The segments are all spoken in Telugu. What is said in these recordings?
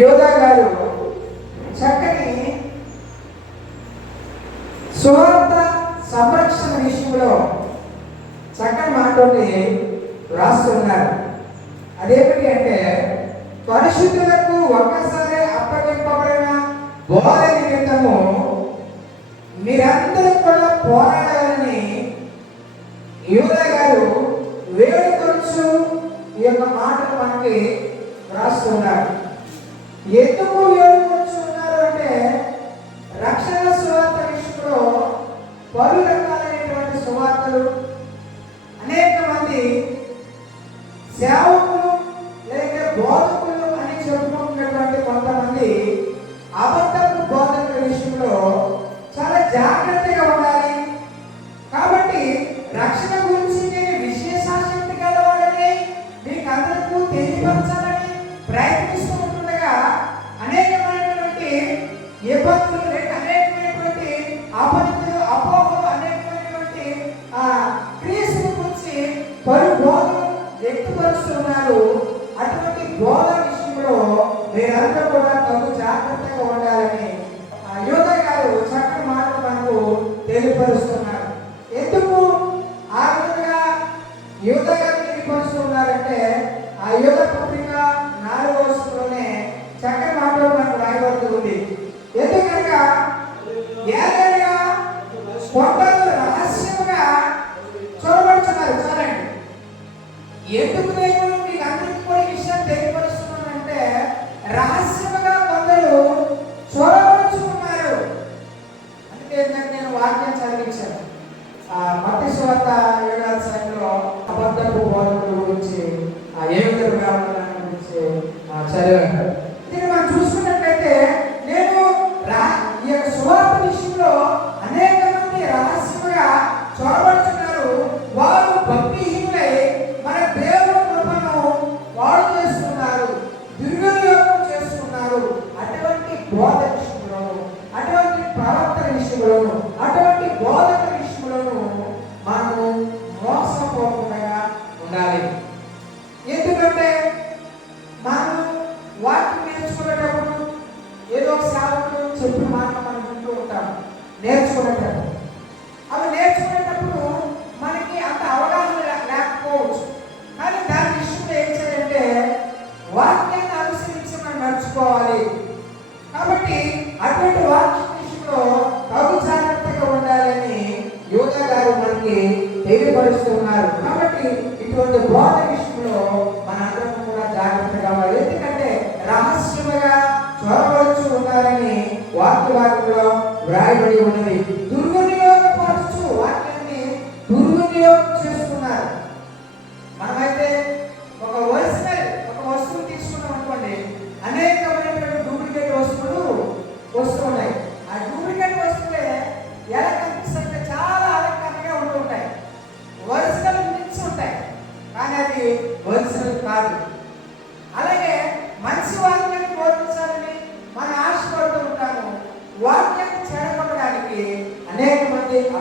యోగా గారు చక్కని స్వార్థ సంరక్షణ విషయంలో చక్కని మాటల్ని రాస్తున్నారు అదేమిటి అంటే పరిశుద్ధులకు ఒక్కసారి అప్పగింపబడిన బోధ నిమిత్తము మీరందరూ కూడా పోరాడాలని యోగా గారు వేడుకొచ్చు ఈ యొక్క మాటలు మనకి రాస్తున్నారు ఎందుకు ఏడుకొచ్చి ఉన్నారు అంటే రక్షణ సువార్త విషయంలో పలు రకాలైనటువంటి సువార్తలు అనేక మంది సేవకులు లేక బోధకులు అని చెప్పుకుంటున్నటువంటి కొంతమంది అబద్ధ ఎందుకు నేను మీకు అందరికీ కూడా విషయం తెలియపరుస్తున్నానంటే రహస్యముగా కొందరు అందుకే ఇందాక నేను వాక్యం చదివించాను. మత శివత ఏడాది సంఖ్యలో అబద్ధపు బోధకుల గురించి ఏ విధంగా ఉండాలని చదివాను.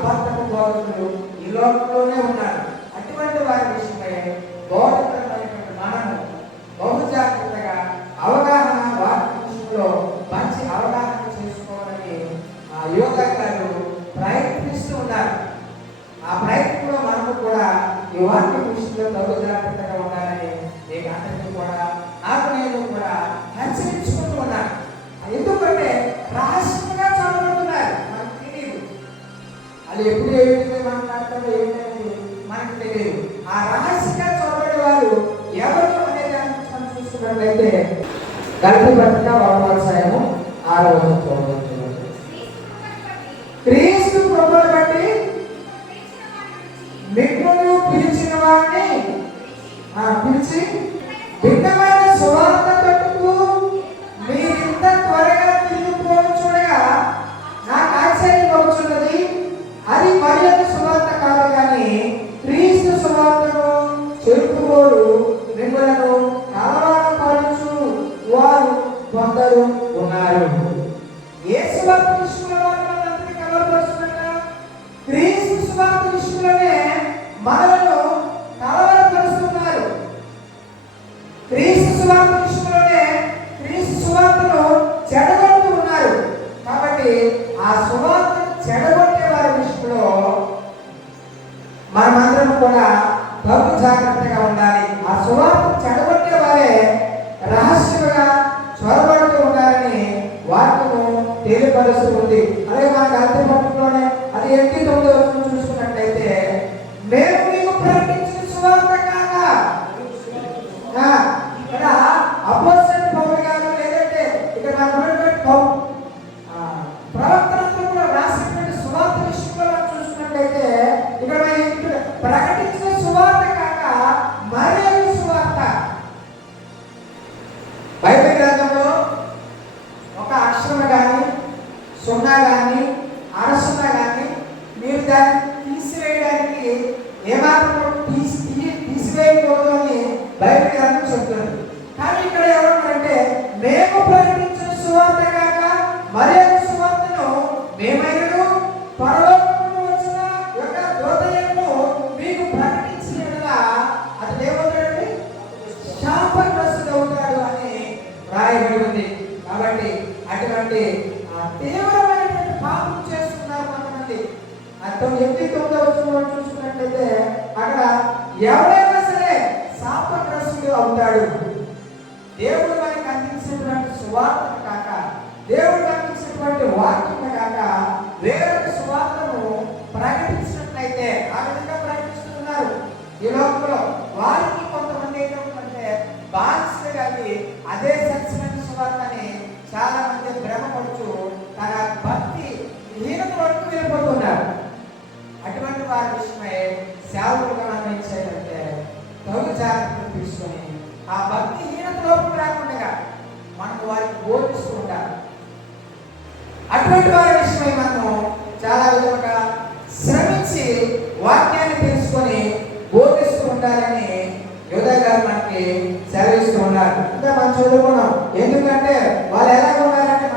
భర్తకు గౌరవుడు ఈ లోకంలోనే ఉన్నారు. నుంచి భిన్నమైన సువార్త తట్టుకు మీరింత త్వరగా తిరిగిపోవడం చూడగా నాకు ఆశ్చర్యం అవుతున్నది. అది మరొక సువార్త కాదు కానీ క్రీస్తు సువార్తను చెప్పుకోరు నిమ్మలను ప్రజాగ్రత్తగా ఉండాలి. ఆ సువార్త రాయబడి ఉంది. కాబట్టి అటువంటి తీవ్రమైనటువంటి పాపం చేస్తున్నారు కొంతమంది. అర్థం ఎన్ని తొమ్మిదో వచ్చిన చూసుకున్నట్లయితే అక్కడ ఎవరైనా సరే శాపగ్రస్తుడు అవుతాడు దేవుడు మనకి అందించినటువంటి సువార్త కాక దేవుడు అందించినటువంటి వాక్యం కాక వేరొక సువార్తను ప్రకటించినట్లయితే ఆ విధంగా ప్రకటిస్తున్నారు. ఈ లోకంలో వారికి సేవకులుగా మనం ఏం చేయాలంటే తగు జాగ్రత్తలు తీసుకొని ఆ భక్తి హీనతలోకి రాకుండా మనకు వారికి బోధిస్తూ ఉండాలి అటువంటి వారి విషయమై మనము చాలా విధంగా శ్రమించి వాక్యాన్ని తెలుసుకొని బోధిస్తూ ఉండాలని యోధ గారు మనకి సెలవిస్తూ ఉన్నారు. ఇంకా మనం చదువుకున్నాం ఎందుకంటే వాళ్ళు ఎలాగ ఉన్నారంటే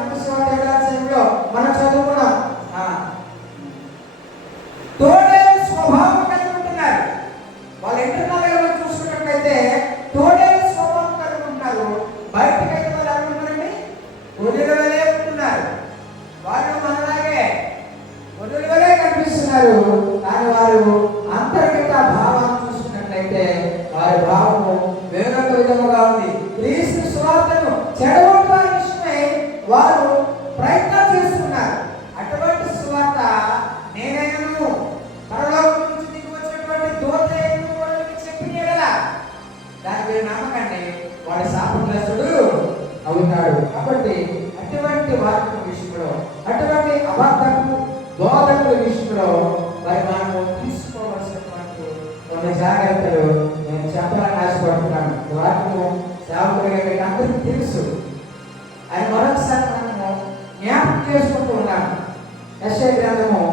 వాక్యం విషయంలో అటువంటి అబద్ధము బోధకుల విషయంలో మరి మనము తీసుకోవలసినటువంటి కొన్ని జాగ్రత్తలు నేను చెప్పాలని ఆశపడుతున్నాను. వాక్యము సేవకుడిగా మీకు అందరికీ తెలుసు. అని మరొకసారి మనము జ్ఞాపకం చేసుకుంటూ ఉన్నాను. యశ్వ గ్రంథము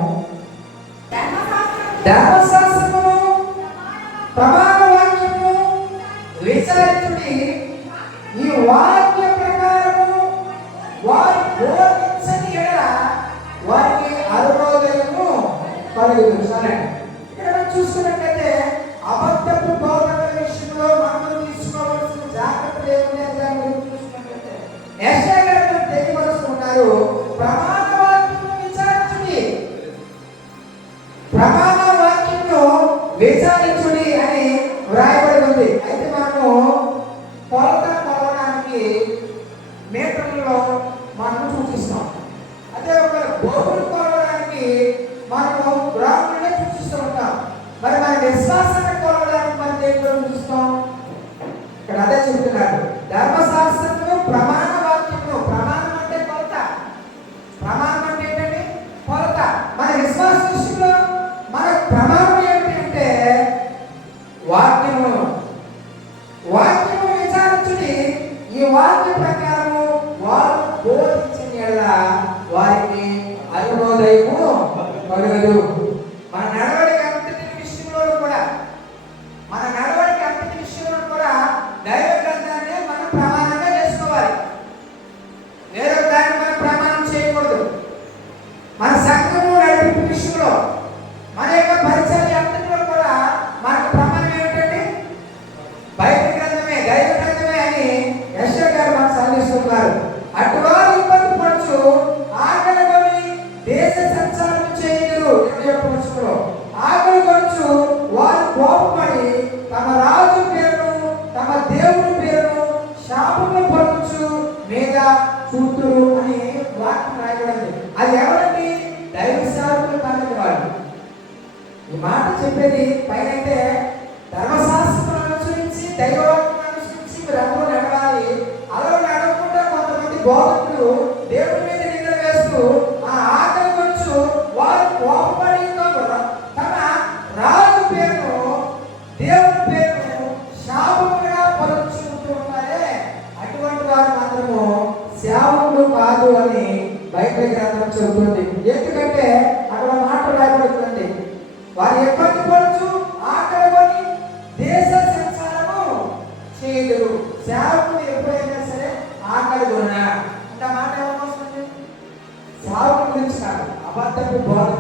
బైబిల్ గ్రంథం చెబుతుంది ఎందుకంటే అక్కడ మాట రాయబడుతుందండి. వారు ఎప్పటి పడుచు ఆకలికొని దేశ సంసారము చేయలేరు. సేవకుడు ఎప్పుడైనా సరే ఆకలి కొనా అంటే మాట ఏమవుతుంది సేవకుడు గురించి కాదు అబద్ధపు బోధ.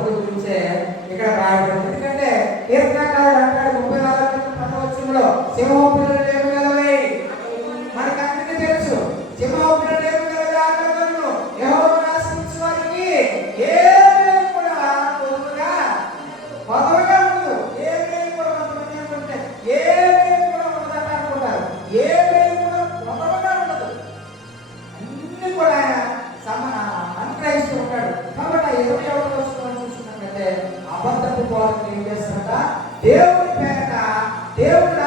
Mateus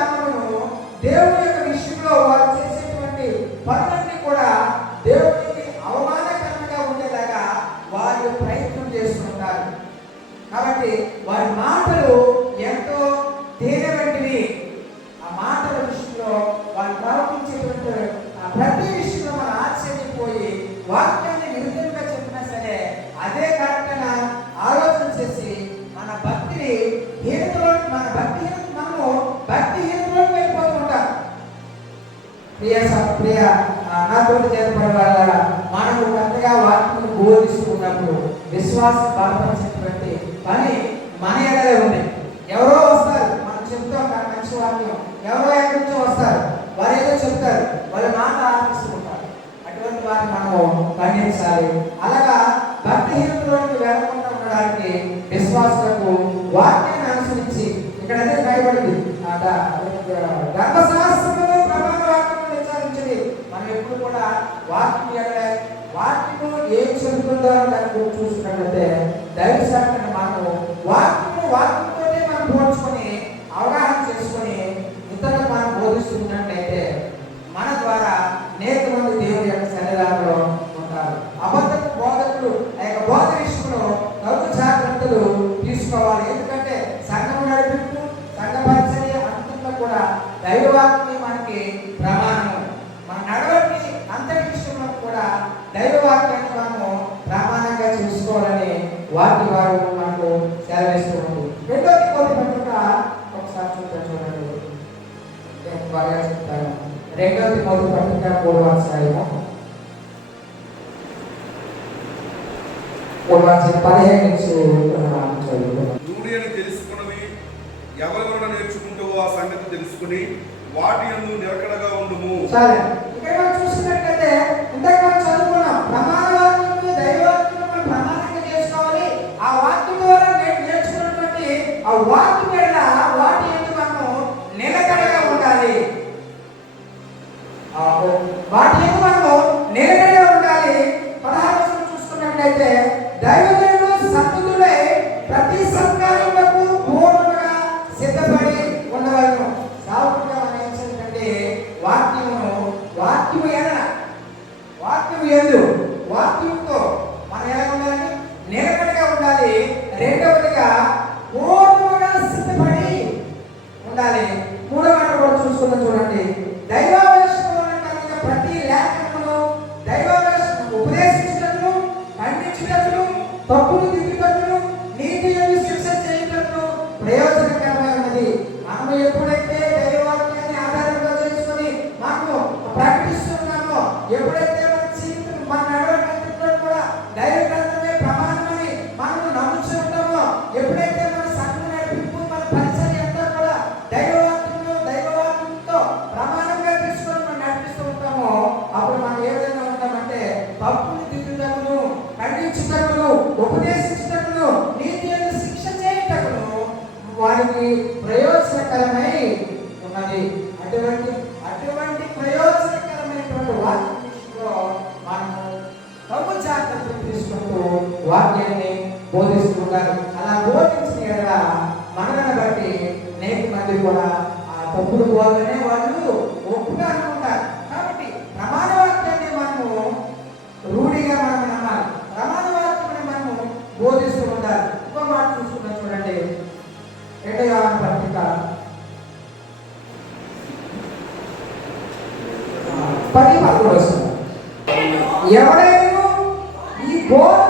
మాట్లాడడానికి విశ్వాసులకు వాక్యాన్ని అనుసరించి ఇక్కడ అదే భయపడింది ధర్మశాస్త్రంలో ప్రమాణ విచారించింది మనం ఎప్పుడు కూడా వాక్యం ఎక్కడ వాక్యము ఏం చెబుతుందో దాని గురించి చూసినట్లయితే దైవశాఖను మనము వాక్యము వాక్యం の学が語呂合わせの語呂合わせ పదిహేను నుంచి యూనియన్ తెలుసుకున్నవి ఎవరెవరు నేర్చుకుంటావో ఆ సంగతి తెలుసుకుని వాటి అందు నిలకడగా ఉండము. సరే. జ్ఞాపకం వాక్యాన్ని బోధిస్తుంటారు అలా బోధించిన ఎడల బట్టి నేటి మంది కూడా ఆ తప్పుడు వాళ్ళు ఒప్పుగా అనుకుంటారు కాబట్టి ప్రమాణ వాక్యాన్ని మనము రూఢిగా మనం నమ్మాలి ప్రమాణ వాక్యాన్ని మనము బోధిస్తూ ఉండాలి ఇంకో మాట చూసుకున్నాం చూడండి రెండవ పత్రిక పది పదకొండు వస్తుంది. ఎవరైనా God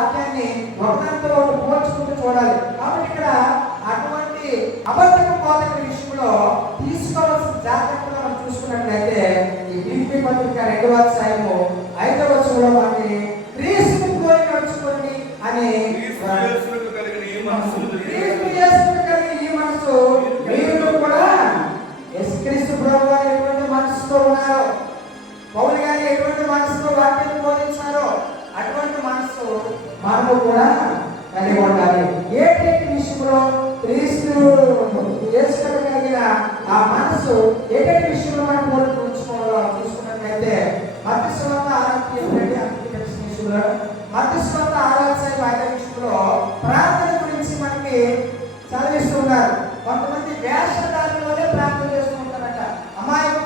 వాక్యాన్ని ఒకదాంతో పోల్చుకుంటూ చూడాలి. కాబట్టి ఇక్కడ అటువంటి అబద్ధపు బోధన విషయంలో తీసుకోవాల్సిన జాగ్రత్తలు మనం చూసుకున్నట్లయితే ఈ బిపి పత్రిక రెండవ అధ్యాయము ఐదవ వచనంలో మనకి కోరి నడుచుకోండి అని క్రీస్తు యేసుకు కూడా ఎటువంటి మనసుతో వాక్యం బోధించారో అటువంటి మనసు మనము కూడా కలిగి ఉండాలి ఏ టైపు విషయంలో కలిగిన ఆ మనసు ఏ టైపు విషయంలో మనం కోరిక ఉంచుకోవాలో చూసుకున్నట్లయితే మధ్య స్వంత ఆరాధ్యంలో మధ్య స్వంత ఆరాధ్య విషయంలో ప్రార్థన గురించి మనకి చదివిస్తున్నారు కొంతమంది వేషధారంలోనే ప్రార్థన చేస్తూ ఉంటారట. అమాయక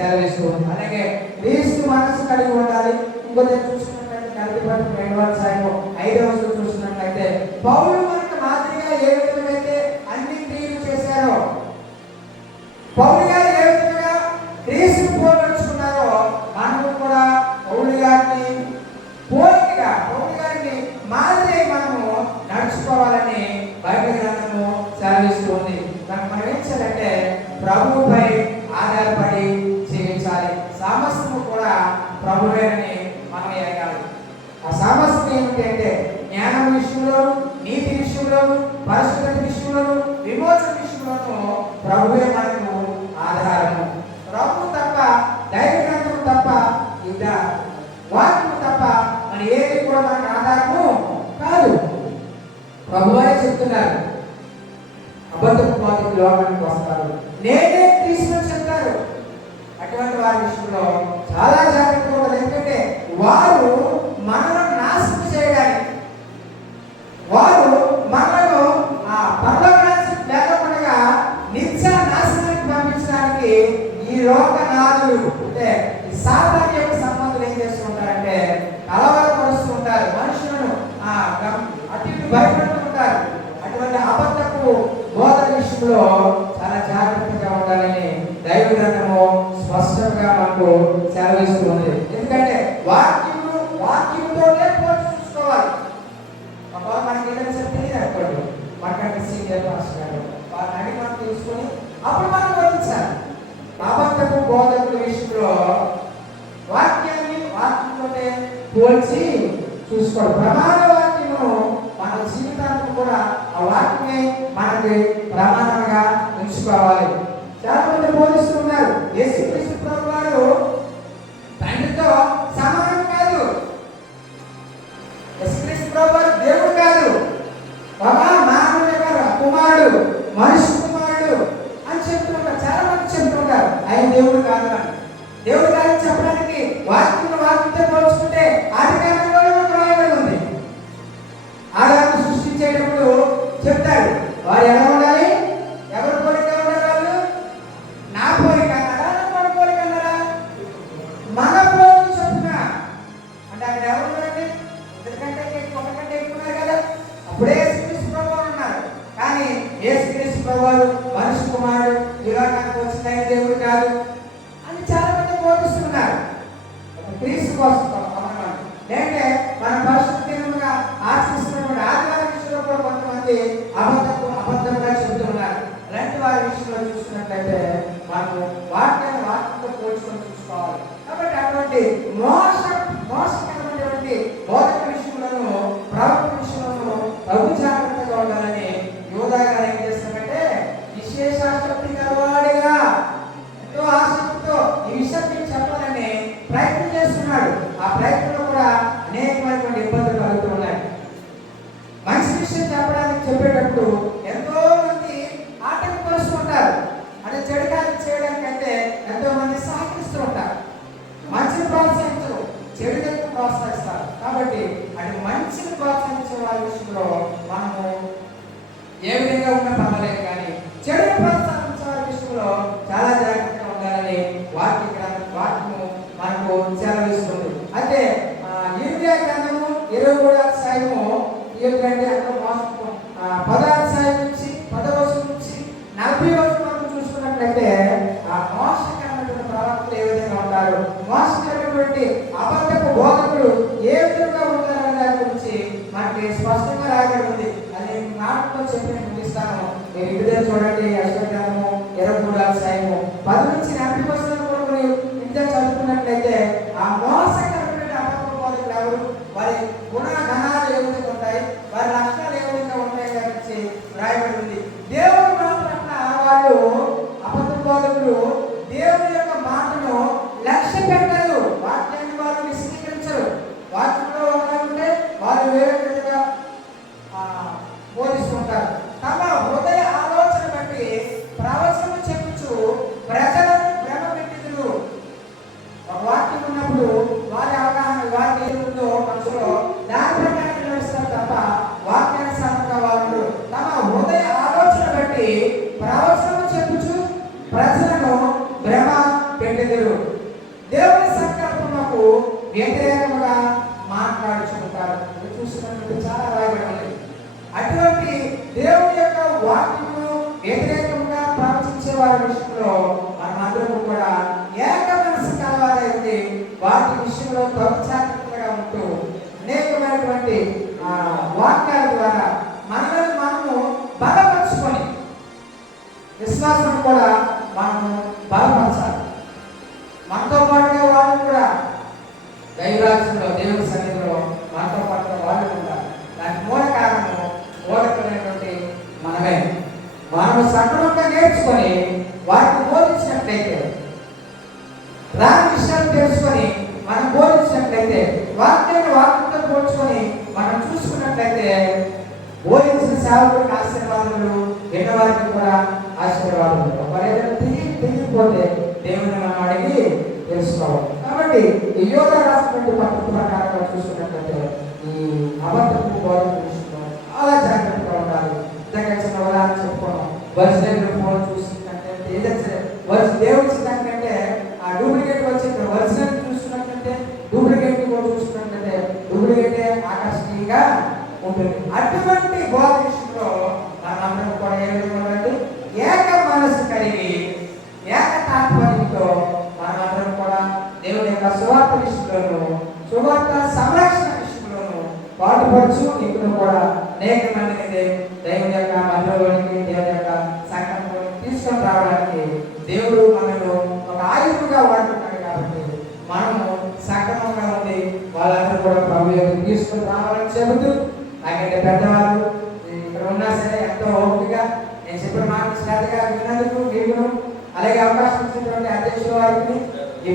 సెలవిస్తూ అలాగే క్రీస్తు మనసు కలిగి ఉండాలి. ఇంకొక చూసుకున్నట్లయితే నలభై సాయం ఐదవ చూసుకున్నట్లయితే పౌరులు మనకు మాదిరిగా ఏ విధమైతే అన్ని క్రియలు చేశారో పౌరుగా ప్రభువే మనకు ఆధారము. ప్రభు తప్ప దైవ తప్ప ఇద వాక్యం తప్ప మన ఏది కూడా మనకు ఆధారము కాదు. ప్రభువే చెప్తున్నారు. అబద్ధ పాతికి లోకానికి వస్తారు. నేనే క్రీస్తుని చెప్తారు. అటువంటి వారి విషయంలో చాలా జాగ్రత్తగా ఉండాలి. ఎందుకంటే వారు మనలను నాశనం చేయడానికి వారు విషయంలో చాలా జాగ్రత్తగా ఉండాలని దైవ గ్రంథము స్పష్టంగా మనకు సెలవిస్తుంది. ఎందుకంటే వాక్యము వాక్యంతోనే పోటీ చూసుకోవాలి. ఒకవేళ మనకి ఏదైనా తెలియదు అనుకోండి. మనకంటే సీనియర్ మాస్టర్ గారు వారిని అడిగి మనం అప్పుడు మనం బోధించాలి అబద్ధపు బోధకుల విషయంలో వాక్యాన్ని వాక్యంతోనే పోల్చి చూసుకోవాలి. ప్రమాణ వాక్యము మన జీవితాన్ని కూడా ఆ వాక్యమే మనకి ప్రమాణంగా ఉంచుకోవాలి. చాలా మంది బోధిస్తున్నారు యేసు క్రీస్తు వారు తండ్రితో సమానం కాదు. యేసు దేవుడు కాదు. బాబా మానవుడు కుమారుడు మనిషి సమర్థించదగిన దేవుడు కాదు. అని చాలా మంది బోధిస్తున్నారు. క్రీస్తు కోసం లేదంటే మన పరిశుద్ధంగా ఆచరిస్తున్నటువంటి ఆదివారం విషయంలో కూడా కొంతమంది అబద్ధపు అబద్ధంగా చెబుతున్నారు అలాంటి వారి విషయంలో చూసినట్లయితే మనము వాటిని వాటితో పోల్చుకొని చూసుకోవాలి. కాబట్టి అటువంటి మోస మోసకరమైనటువంటి బోధన విశ్వాసం కూడా మనము బలపరచాలి. మనతో పాటుగా వాళ్ళు కూడా దైవరాజ్యంలో దేవుని సన్నిధిలో మనతో పాటుగా వాళ్ళు కూడా దానికి మూల కారణము మూలకమైనటువంటి మనమే. మనము సక్రమంగా నేర్చుకొని వారికి బోధించినట్లయితే రాని విషయాలు తెలుసుకొని మనం బోధించినట్లయితే వాక్యాన్ని వాక్యంతో పోల్చుకొని మనం చూసుకున్నట్లయితే బోధించిన సేవకుడికి ఆశీర్వాదములు విన్నవారికి కూడా ఆశీర్వాదం ఒకవేళ ఏదైనా తిరిగి తిరిగిపోతే దేవుని మనం అడిగి తెలుసుకోవాలి. కాబట్టి ఈ యోగ రాసినటువంటి పద్ధతి ప్రకారంగా చూసుకున్నట్లయితే ఈ అబద్ధపు బోధన విషయంలో చాలా జాగ్రత్తగా ఉండాలి. ఇంతగా చిన్న ఉదాహరణ చెప్పుకోవడం వరుస దగ్గర ఫోన్ చూసి ఏదైతే ఏదైనా సరే వరుస దేవుడి దానికంటే ఆ డూప్లికేట్ వచ్చిన ఇక్కడ ఒరిజినల్ చూసుకున్నట్లయితే డూప్లికేట్ కూడా చూసుకున్నట్లయితే డూప్లికేట్ ఆకర్షణీయంగా ఉంటుంది. అటువంటి బోధ విషయంలో మనందరం కూడా ఏ విధంగా ఉండాలి? ఏక మనసు కలిగి ఏక తాత్పర్యంతో మనమందరం కూడా దేవుని యొక్క సువార్త విషయంలోను సువార్త సంరక్షణ విషయంలోను పాటుపరచు ఇప్పుడు కూడా అనేక మందిని దేవుని యొక్క మందిరంలోనికి దేవుని యొక్క సంకల్పం తీసుకొని రావడానికి దేవుడు మనలో ఒక ఆయుధంగా వాడుతున్నాడు కాబట్టి మనము సక్రమంగా ఉండి వాళ్ళందరూ కూడా ప్రభు యొక్క తీసుకొని రావాలని చెబుతూ అలాగే పెద్దవాళ్ళు ఇక్కడ ఉన్నా సరే ఎంతో ఓపికగా నేను చెప్పిన మాట శ్రద్ధగా విన్నందుకు మీకు అలాగే అవకాశం ఇచ్చినటువంటి అధ్యక్షుల వారికి ఈ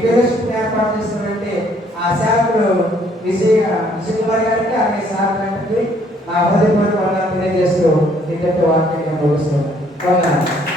ఏర్పాటు చేసినటువంటి ఆ సేవకులు విజయ విజయ్ కుమార్ గారికి అలాగే సార్ గారికి నా హృదయపూర్వక వందనాలు తెలియజేస్తూ ఇంతటి వాక్యం ముగిస్తున్నాను వందనాలు.